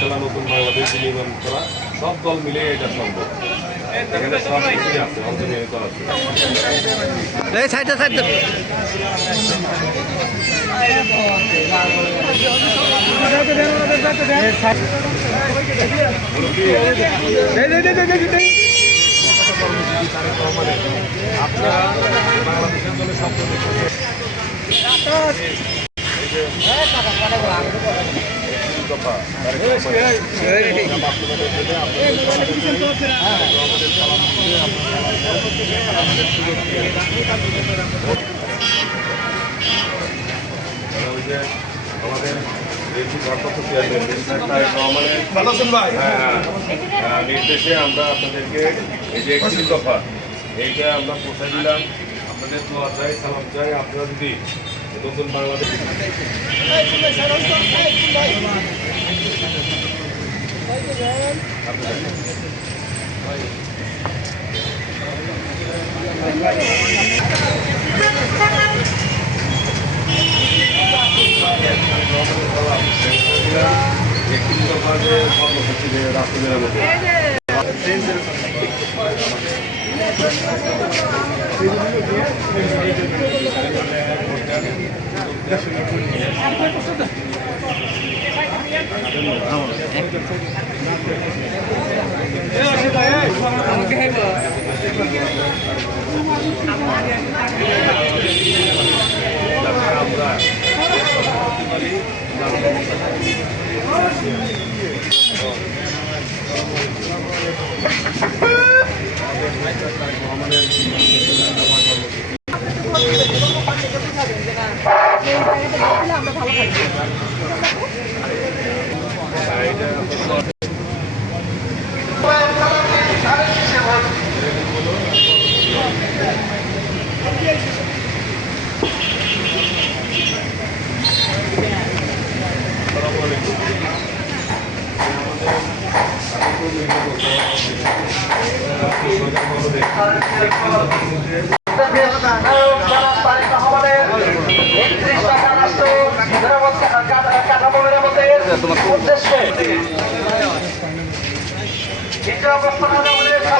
ইনশাআল্লাহ নতুন বাংলাদেশ নির্মাণ করা সব দল মিলে এটা সম্ভব। এখানে সব কিছুই আছে, অন্তর্নিহিত আছে। আপনারা বাংলাদেশের জন্য স্বপ্ন দেখতেছেন। আমাদের নির্দেশে আমরা আপনাদেরকে এই যে 31 দফা এইটা আমরা পৌঁছে দিলাম। আপনাদের দোয়া চাই, সালাম চাই। আপনারা যদি নতুন বাংলাদেশ রাষ্ট্রের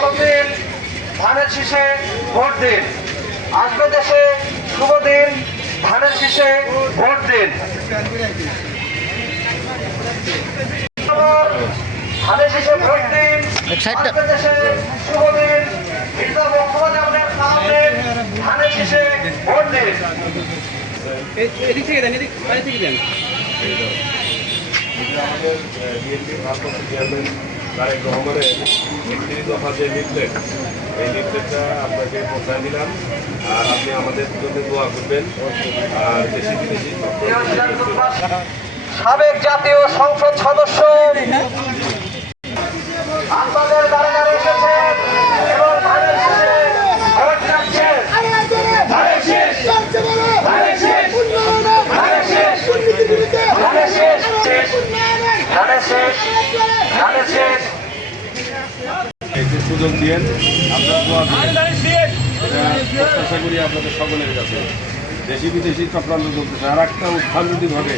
মধ্যে ধানের শীষে ভোট দিন। আসবে দেশে শুভ দিন, ধানের শীষে ভোট দিন। ধানের শীষে ভোট দিন, আসবে দেশে শুভ দিন। ধানের শীষে ভোট দিন। এদিক থেকে দেন, এদিক বাইরে থেকে দেন। আমাদের বিএনপি ভারপ্রাপ্ত চেয়ারম্যান তারেক রহমানের 31 দফা যে লিফলেট, এই লিফলেটটা আপনাকে পৌঁছায় দিলাম। আর আপনি আমাদের জন্য দোয়া করবেন। আর দেশি বিদেশি সাবেক জাতীয় সংসদ সদস্য আপনাদের দ্বারা এসেছেন এবং ধানের শীষে ভোট চাচ্ছেন। ধানের শীষ, ধানের শীষ, ধানের শীষ, ধানের শীষ, ধানের শীষ, ধানের শীষ। একটু সুযোগ দিয়েন, আপনার দোয়া দিবেন। প্রত্যাশা করি আপনাদের সকলের কাছে। দেশি বিদেশি চক্রান্ত চলতেছে, আর একটা উত্থান যদি ঘটে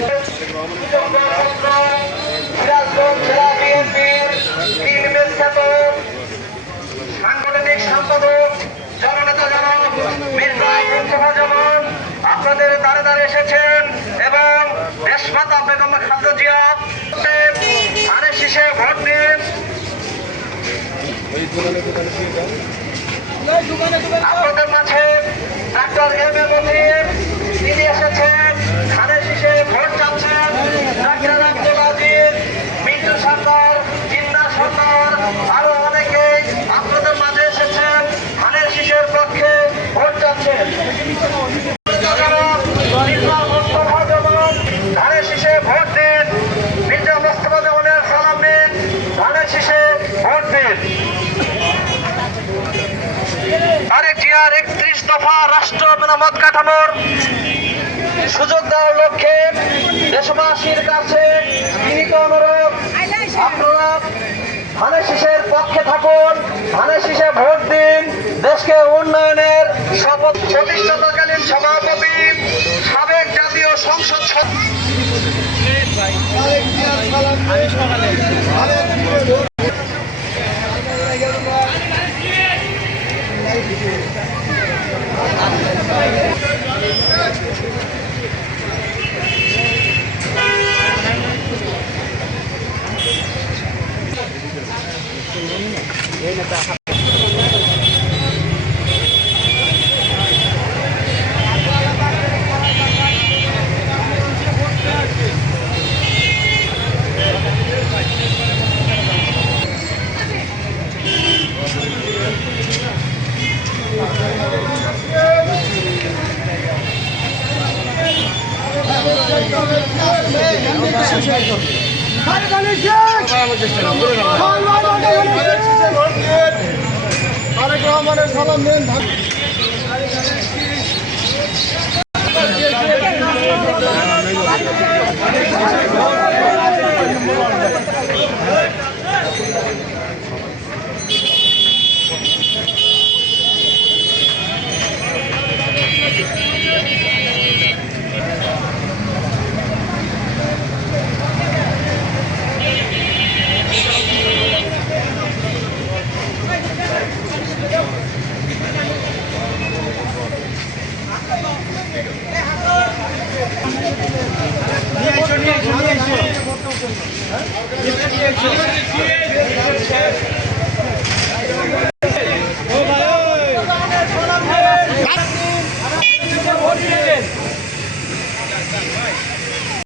সাংগঠনিক সম্পাদক জননেতা জনাব মির্জা মুস্তফা জামান আপনাদের দ্বারে দ্বারে এসেছেন এবং দেশমাতা বেগম খালেদা জিয়া ধানের শীষে ভোট দিন। আপনাদের মাঝে ডাক্তার এম এ মতিন তিনি এসেছেন, ধানের শীষে ভোট চাচ্ছেন। ডাক্তার আব্দুল আজিজ, মিন্টু সরকার, জিন্না সরকার আরো অনেকেই আপনাদের মাঝে এসেছেন, ধানের শীষের পক্ষে ভোট চাচ্ছেন। ধানের শীষে ভোট দিন। মির্জা মুস্তফা জামানের সালাম নিন, ধানের শীষে ভোট দিন। তারেক জিয়ার 31 দফা রাষ্ট্র মেরামত কাঠামোর সুযোগ দেওয়ার লক্ষ্যে দেশবাসীর কাছে বিনীত অনুরোধ, আপনারা ধানের শীষের পক্ষে থাকুন, ধানের শীষে ভোট দিন। দেশকে উন্নয়নের শপথ প্রতিষ্ঠাতাকালীন সভাপতি সাবেক জাতীয় সংসদ তারেক রহমানের সালাম দেন। Thank you.